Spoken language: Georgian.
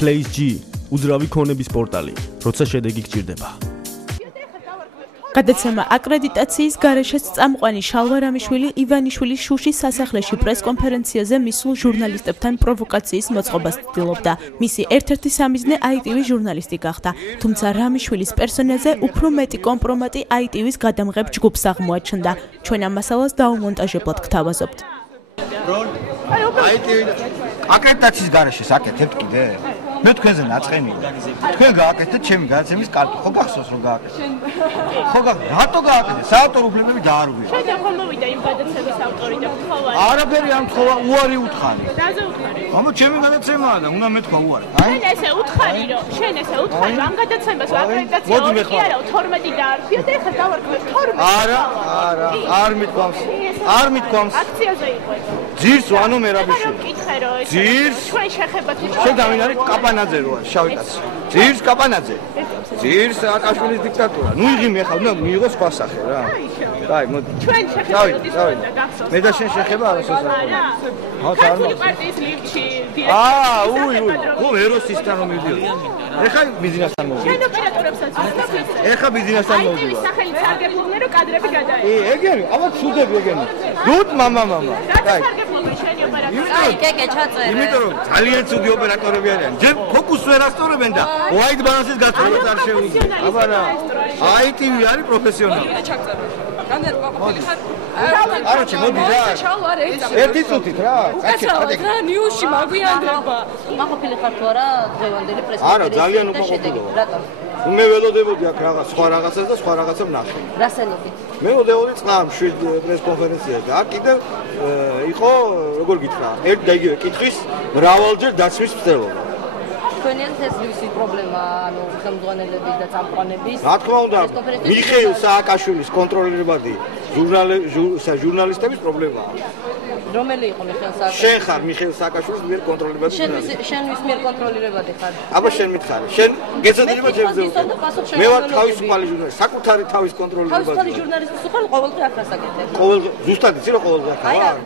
Place G უძრავი ქონების პორტალი, როცა შედეგი გჭირდება. გადაცემა აკრედიტაციის გარეშეც წამყვანი შალვა რამიშვილი ივანიშვილის შუშის სასახლეში პრესკონფერენციაზე მისულ ჟურნალისტებთან პროვოკაციის მოწყობას ცდილობდა. მისი ერთ-ერთი სამიზნე ITV ჟურნალისტი გახდა, თუმცა რამიშვილის პერსონაჟზე უფრო მეტი კომპრომატი ITV-ს გადამღებ ჯგუფს აღმოაჩნდა. ჩვენ ამ მასალას დაუმონტაჟებლად გთავაზობთ. აკრედიტაციის გარეშე საკეთებთ კიდე? მე თქვენზე ნაწყენია. თქვენ გააკეთეთ ჩემი გადაცემის კარტო. ხო გახსოვს რომ გააკეთეთ? ხო რატო გააკეთეთ? საავტორო უფლებები დაარღვია. შენ ახლა მოვიდა იმ გადაცემის ავტორი და ვთხოვარი. არაფერი ამ თხოვა უარი უთხარი. დაზე უთხარი. ამო ჩემი გადაცემაა და უნდა მეთქვა უარი. შენ ესე უთხარი რომ ამ გადაცემას აკრედიტაცია კი არა 12 დაარღვია და ეხლა დავარქვევ 12. არ მithქვამს. აქციაზე იყო ეს. ძირს ვანო მერაბიშვილი. რა მკითხე რომ ეს ძირს ჩვენ შეხებათ შენ დავინ არის კაპანაძე რო არის შავი კაცი. ძირს კაპანაძე. ძირს აკაშვილის დიქტატურა. ნუ იღი მე ხა უნდა მიიღო სხვა სახე რა. აი მოდი. ჩვენ შეხებათ ის უნდა გახსოვს. მე და შენ შეხება არასოდეს. არა. ქართული პარტიის ლიფტში. ხო ეროსისთან რომ მივიდიოდი. ეხა ბიზნესთან მოვიდი. შენ ოპერატორებსაც ვისწავლეთ. ეხა ბიზნესთან მოვიდი. ITV-ის სახელით სარგებლობდნენ რომ კადრები გადაეცა. ეგენი, აბა ცუდები ეგენი. დუდ მამა. რა სარგებლობენ შენი ოპერატორები? აი, კეკე ჩაწერე. იმიტომ რომ ძალიან ცუდი ოპერატორები არიან. ჯერ ფოკუსს ვერ ასწორებენ და white balance-ის გაწევრაც არ შეუძლია. აბა რა. ITV არის პროფესიონალი. აროჩი მოდი რა. ერთი წუთით რა. უკაცრავად რა ნიუსში მაგვიანდება. მაყოფილი ხარ თუ არა დღევანდელი პრესკონფერენცია? არა, ძალიან უკმაყოფილო. რატომ? მე ველოდებოდი აქ რაღაც სხვა რაღაცას და სხვა რაღაცა ვნახე. რასენობით? მე ველოდებოდი წყამ 7 პრესკონფერენციაზე და აქ კიდევ იყო როგორ გითხრა, ერთ და იგივე კითხვის მრავალჯერ დაცვის მცდელობა. თქვენიან თესლის პრობლემა, ანუ ხელმძღვანელების და წამყვანების. რა თქმა უნდა, მიხეილ სააკაშვილის კონტროლირებადი ჟურნალისტების პრობლემაა. რომელი იყო მიხეილ სააკაშვილის? შენ ხარ მიხეილ სააკაშვილის მიერ კონტროლირებადი ჟურნალისტი. შენ ვის მიერ კონტროლირებადი ხარ? აბა შენ მითხარი. შენ გეცოდინება ჩემზე. მე ვარ თავისუფალი ჟურნალისტი, საკუთარი თავის კონტროლირებადი. თავისუფალი ჟურნალისტი ხარ, ყოველდღე აქ ასაკეთებ. ზუსტად იცი რომ ყოველდღე ხარ?